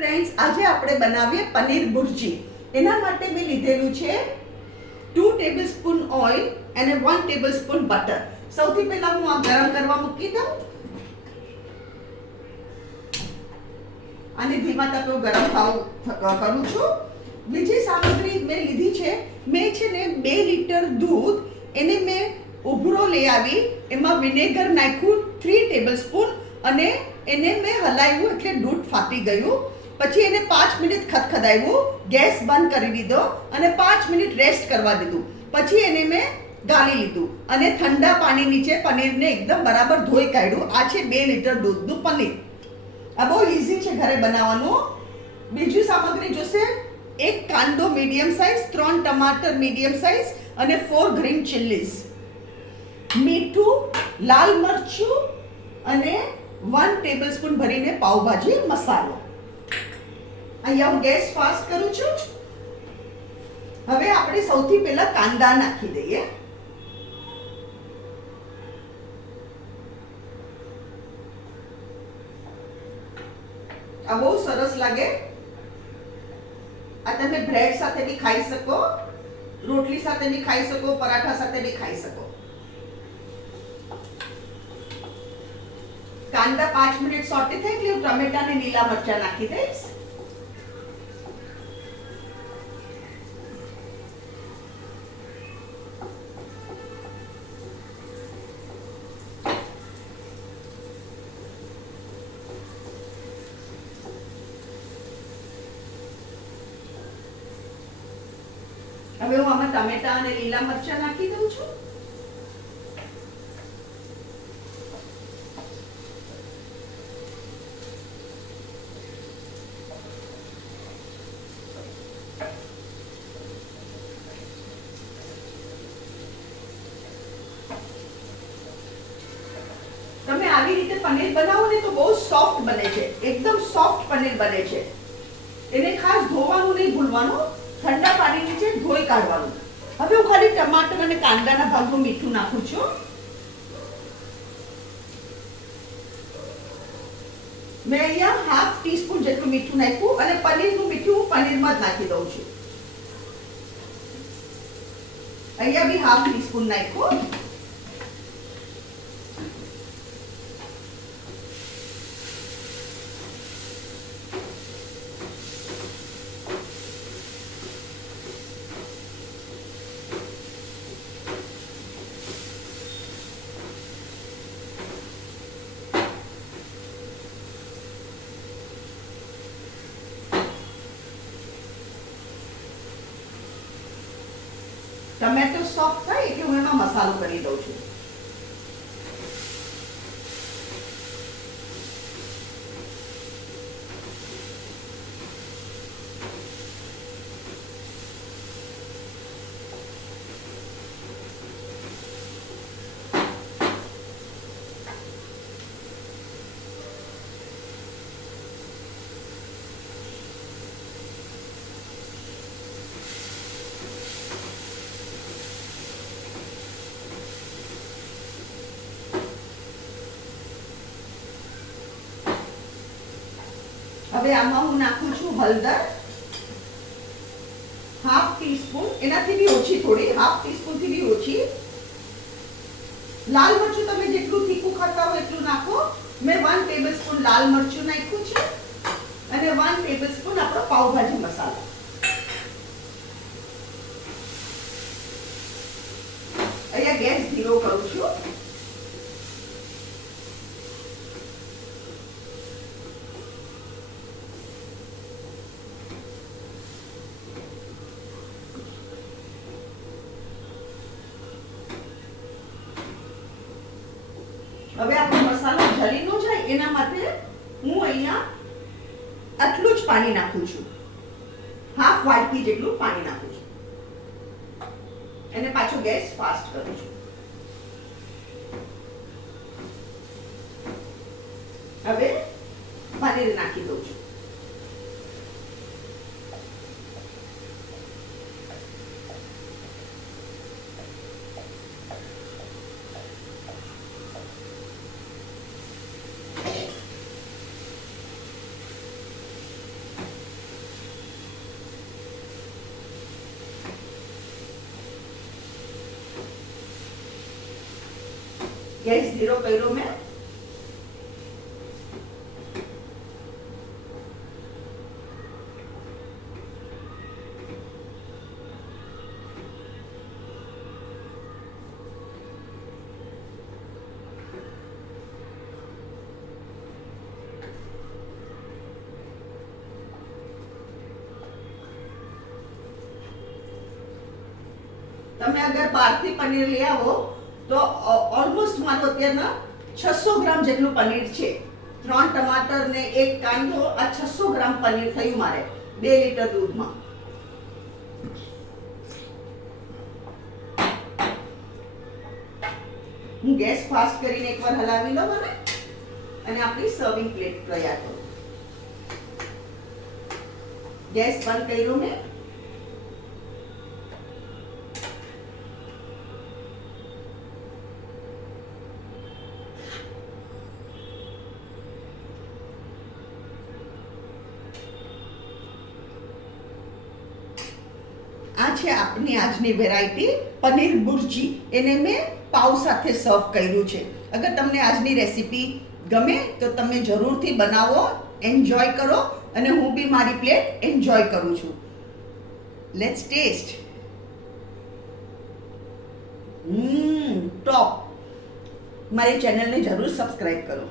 Friends, આજે આપણે બનાવીએ પનીર ભુરજી. એના માટે મેં લીધેલું છે 2 ટેબલસ્પૂન ઓઇલ અને 1 ટેબલસ્પૂન બટર. સૌથી પહેલા હું આ ગરમ કરવા મૂકી દઉં અને ધીમા તાપે હું ગરમ કરું છું. બીજી સામગ્રી મેં લીધી છે. મેં છે ને 2 લીટર દૂધ, એને મેં ઉભરો લઈ આવી, એમાં વિનેગર નાખ્યું 3 ટેબલસ્પૂન અને એને મેં હલાવ્યું એટલે દૂધ ફાટી ગયું. પછી એને 5 મિનિટ ખદખદાવ્યું, ગેસ બંધ કરી દીધો અને 5 મિનિટ રેસ્ટ કરવા દીધું. પછી એને મેં ગાળી લીધું અને ઠંડા પાણી નીચે પનીરને એકદમ બરાબર ધોઈ કાઢ્યું. આ છે 2 લીટર દૂધનું પનીર. આ બહુ ઇઝી છે ઘરે બનાવવાનું. બીજી સામગ્રી જોશે: 1 કાંદો મીડિયમ સાઇઝ, 3 ટમાટર મીડિયમ સાઇઝ અને 4 ગ્રીન ચીલીઝ, મીઠું, લાલ મરચું અને 1 ટેબલસ્પૂન ભરીને પાવભાજી મસાલો. અહીંયા હું ગેસ ફાસ્ટ કરું છું. હવે આપણે સૌથી પહેલા કાંદા નાખી દઈએ. આ બહુ સરસ લાગે. આ તમે બ્રેડ સાથે બી ખાઈ શકો, રોટલી સાથે બી ખાઈ શકો, પરાઠા સાથે બી ખાઈ શકો. કાંદા 5 મિનિટ સોટે થાય એટલે હું ટમેટા અને લીલા મરચા નાખી દઈશ. હવે હું આમાં ટમેટા અને લીલા મરચા નાખી દઉં છું. તમે આવી રીતે પનીર બનાવો ને તો બહુ સોફ્ટ બને છે, એકદમ સોફ્ટ પનીર બને છે. એને ખાસ ધોવાનું નહીં ભૂલવાનું, ઠંડા પાણી નીચે ધોઈ કાઢવાનું. હવે હું ખાલી ટમાટર અને કાંદાના ભાગનું મીઠું નાખું છું. મેં અહીંયા હાફ ટીસ્પૂન જેટલું મીઠું નાખ્યું અને પનીરનું મીઠું હું પનીરમાં જ નાખી દઉં છું. અહીંયા બી હાફ ટીસ્પૂન નાખ્યું. ટમેટો સોફ્ટ થાય એટલે હું એમાં મસાલો કરી દઉં છું. હવે આમાં હું નાખું છું હળદર, હાફ ટીસ્પૂન, એનાથી બી ઓછી, થોડી હાફ ટીસ્પૂન થી બી ઓછી. લાલ મરચું તમે જેટલું તીખું ખાતા હો એટલું નાખો. મેં 1 ટેબલસ્પૂન લાલ મરચું નાખ્યું છે અને 1 ટેબલસ્પૂન આપણો પાવભાજી મસાલો. અહીંયા ગેસ ધીરો કરું છું. હવે આપણો મસાલો જલી ન જાય એના માટે હું અહીંયા આટલું જ પાણી નાખું છું. હાફ વાટકી જેટલું પાણી નાખું છું. એને પાછો ગેસ ફાસ્ટ કરું છું. હવે પનીર નાખી દઉં છું. ગેસ ધીરો કર્યો મેં. તમે અગર બહારથી પનીર લઈ આવો તો ઓલમોસ્ટ મારું અત્યારના 600 ગ્રામ જેટલું પનીર છે. 3 ટમાટર ને 1 કાંદો, આ 600 ગ્રામ પનીર થયું મારે 2 લીટર દૂધમાં. હું ગેસ ફાસ્ટ કરીને એકવાર હલાવી લઉં અને આપણી સર્વિંગ પ્લેટ તૈયાર કરું. ગેસ બંધ કર્યો મેં. આ છે આપની આજની વેરાયટી પનીર ભુરજી. એને મેં પાવ સાથે સર્વ કર્યું છે. અગર તમને આજની રેસીપી ગમે તો તમે જરૂરથી બનાવો, એન્જોય કરો, અને હું બી મારી પ્લેટ એન્જોય કરું છું. Let's taste. ટોપ. મારી ચેનલને જરૂર સબસ્ક્રાઇબ કરો.